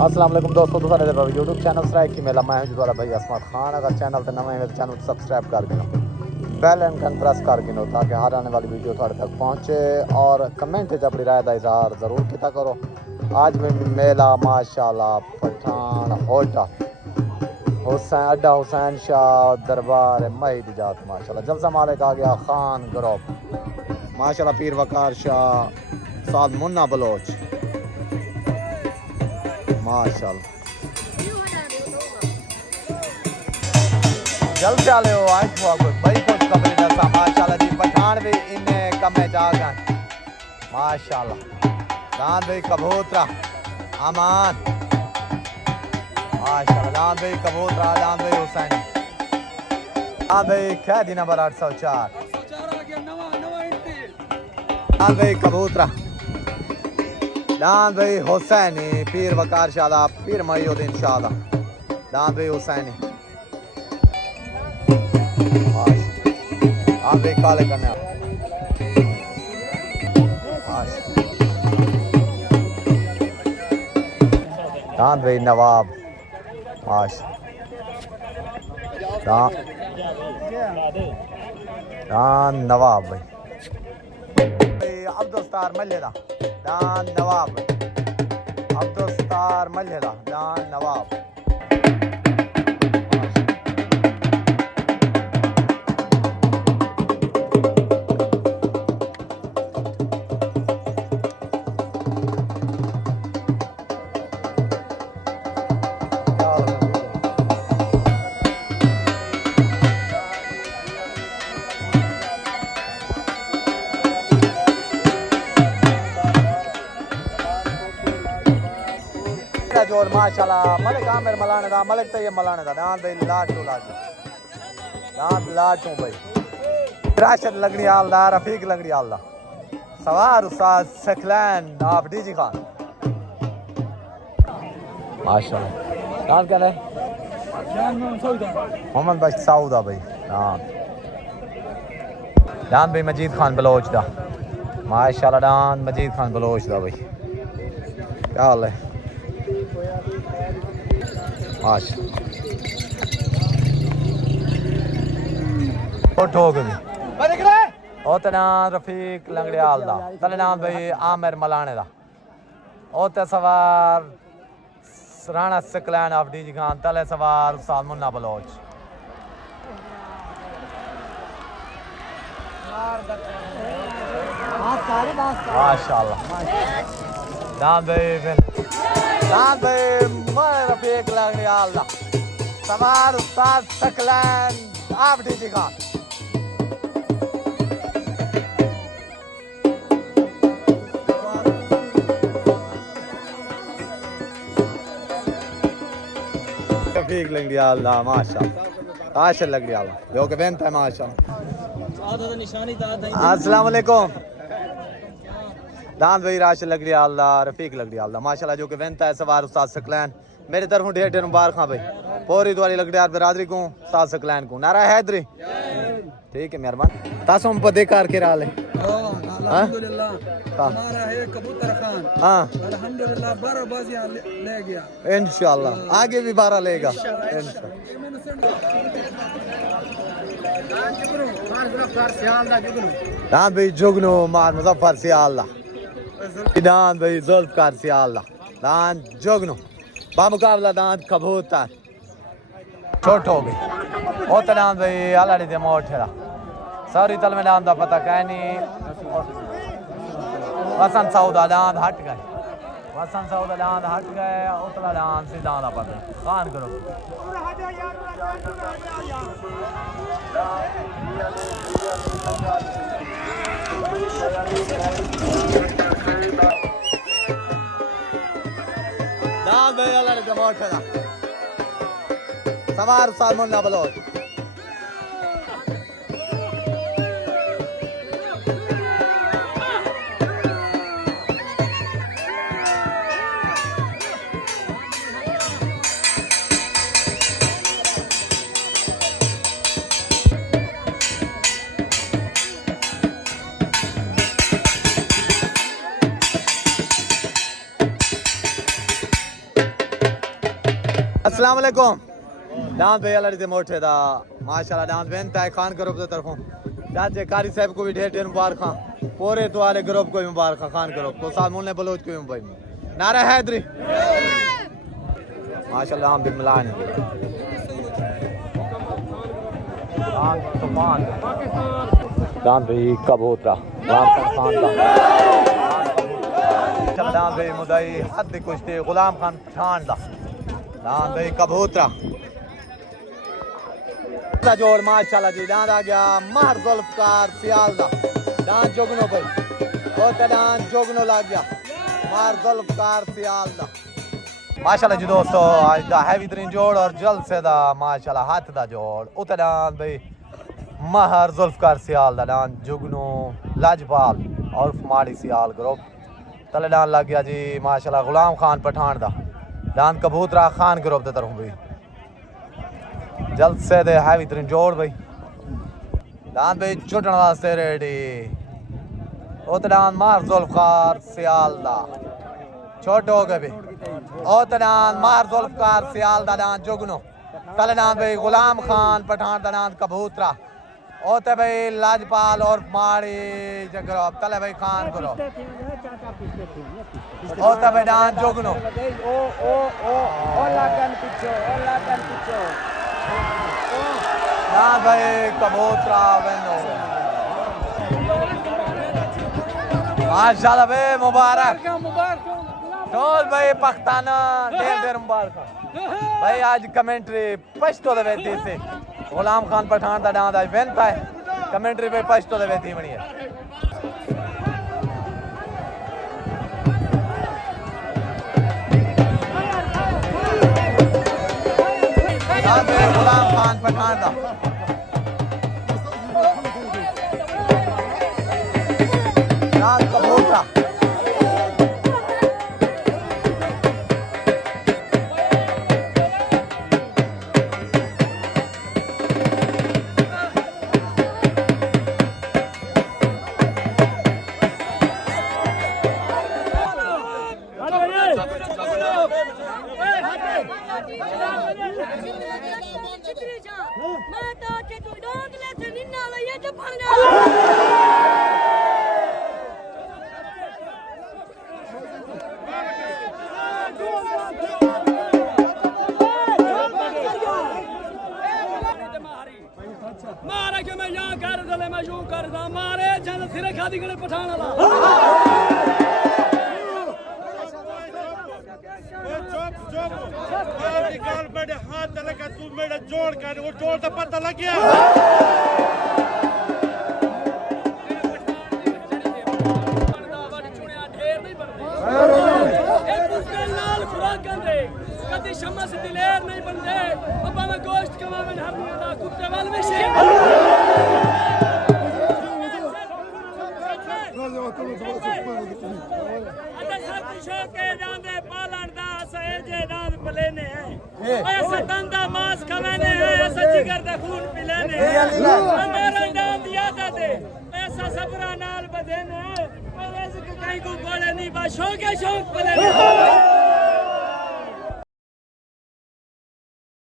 अस्सलाम वालेकुम दोस्तों, तुसां दे यूट्यूब चैनल सराइक की मेला मैं हूं तुम्हारा भाई असमत खान। अगर चैनल ते नवे हैं तो चैनल सब्सक्राइब कर गिनो, बेल आइकन प्रेस कर गिनो ताकि हर आने वाली वीडियो थोड़े तक पहुंचे। और कमेंट च अपनी राय का इजहार ज़रूर किया करो। आज भी मेला माशाल्लाह पठान होटल हुसैन अड्डा हुसैन शाह दरबार महीद जात माशाल्लाह जलसा मालिक आ गया खान ग्रुप माशाल्लाह पीर वकार शाह साद मुन्ना बलोच माशाल्लाह जल्द चाले हो आज हुआ कोई बड़ी कुछ कमरी दसा माशाल्लाह जी पठान भी इन्हें कमे जागन माशाल्लाह दान भाई कबूतरा अमान माशाल्लाह दान भाई कबूतरा दान भाई हुसैन दान भाई कैदी नंबर 804 दान भाई कबूतरा दान भाई हुसैनी पीर वकार शादा पीर महीउद्दीन शादा दान भाई हुसैनी दान भाई काले कन्या दान भाई नवाब माश दान नवाब भाई अब्दुस्तार मल्लेदा दान नवाब अब्दुस्तार मल्लेदा दान नवाब जोर माशाल्लाह मलिक आमिर मलाने दा मलिक तैयब मलाने दा दान भाई लाटू दान लाटू भाई राशिद लगड़ी आलदा रफीक लगड़ी आलदा सवार उस्ताद सकलैन आप डीजी खान माशाल्लाह दान क्या है मोहम्मद बख्श साउदा भाई दान भाई मजीद खान बलोच दा माशाल्लाह दान मजीद खान बलोच दा भाई क्या हाल है ठोक भी ओ तना रफीक लंगड़ियाल दा तले नाम भाई आमिर मलाने दा ओ ते सवार राणा सकलैन ऑफ डीजी खान तले सवार उस्ताद मुन्ना बलोच माशाल्लाह दान भाई मैं रफीक लंगड़ियाल दा सवार उस्ताद सकलैन ऑफ डीजी खान रफीक लंगड़ियाल दा माशाल्लाह आशर लंगड़ियाल जो के बेनता है माशाल्लाह अस्सलाम वालेकुम दान भाई राशिद लगड़ी आल्ला रफीक लगड़ी आल्ला माशाल्लाह जो कि वेंता है सवार उस्ताद सकलैन मेरे तरफों ढेर ढेर मुबारक खां भाई पूरी द्वारी लगड़ियार बिरादरी को उस्ताद सकलैन को नारा हैदरी ठीक है मेहरबान तासम पते कार के राले अल्हम्दुलिल्लाह हमारा है कबूतर खान हां अल्हम्दुलिल्लाह 12 बाजियां ले गया इंशाल्लाह आगे भी 12 लेगा दान भाई जुगनू मार मुजफ्फर सियाल दान भाई जुल्फकार सियाल दान जुगनू बामुकाबला दान कबूतर छोट हो गई ओ दान भाई आलाड़ी दे मोठेरा सारी तल में दान दा पता कहनी वसंत सौदा दान हट गए वसंत सौदा दान हट गए उतला दान से दान दा पता कान करो दान भाई आलाड़ी दे मोठेरा सवार उस्ताद मुन्ना बलोच अस्सलाम वालेकुम दांत भैया लड़ी थे मोटे दा माशाल्लाह दांत बेनता है खान ग्रुप की तरफों चाचे कारी साहब को भी ढेर ढेर मुबारक पूरे तो वाले ग्रुप को भी मुबारक खान ग्रुप को साथ मुन्ने बलोच को भी मुबारक नारा हैदरी माशाल्लाह हम भी मिलान दांत भाई कबूतरा दांत भाई मुदाई हद कुश्ती गुलाम खान पठान दा दांत भाई कबूतरा जोड़ माशाल्लाह जी दांत आ गया महर जुल्फकार सियाल दा दांत जोगनो भाई और दांत जोगनो लग गया महर जुल्फकार सियाल दा माशाल्लाह जी दोस्तों आज दा हैवी तरीन जोड़ और जल्द से दा माशाल्लाह हाथ दा जोड़ उते दांत भाई महर जुल्फकार सियाल दा दांत जोगनो लाजपाल और माड़ी सियाल ग्रुप तले दांत लग गया जी माशाल्लाह गुलाम खान पठान दा दांत कबूतरा खान ग्रुप दे तरफ भाई जल्द से दे हैवी तरीन जोड़ भाई दांत भाई छुटन वास्ते रेडी उते दांत महर जुल्फकार सियाल दा छोटे हो गए भाई उते दांत महर जुल्फकार सियाल दा दांत जोगनो तले दांत भाई गुलाम खान पठान दा दांत कबूतरा ओते भाई लाजपाल और माड़ी जगरो तले भाई खान करो ओते भाई दांत जोगनो दांत भाई कबूतरा वेनो माशाल्लाह भाई मुबारक टोल भाई पख्ताना ढेर ढेर मुबारक भाई आज कमेंट्री पश्तो दे वेती से गुलाम खान पठान दा दांत आज वेनता है कमेंट्री पे पश्तो दे वेती बनी है दांत भाई गुलाम खान पठान दा दांत कबूतरा मारे के मैं यहाँ कर दले मैं यूं कर दा मारे जन सिरे खादी गले पठान वाला चुप निकाल मेरे हाथ लगा तू मेरा जोड़ कर वो जोड़ तो पता लग गया कदी शमस दिलेर नहीं बनते अब्बा मैं गोश्त कमा में हर ना कुत्ते वाल में शेर अदा सब शौक के जांदे पालन दा सहेजे दांत पलेने है ऐसा दंदा मांस खवाने है ऐसा जिगर दा खून पिलाने है अंदर दांत याद आते ऐसा सबरा नाल बदेने है ऐसा कहीं को बोले नहीं बा शौक पलेने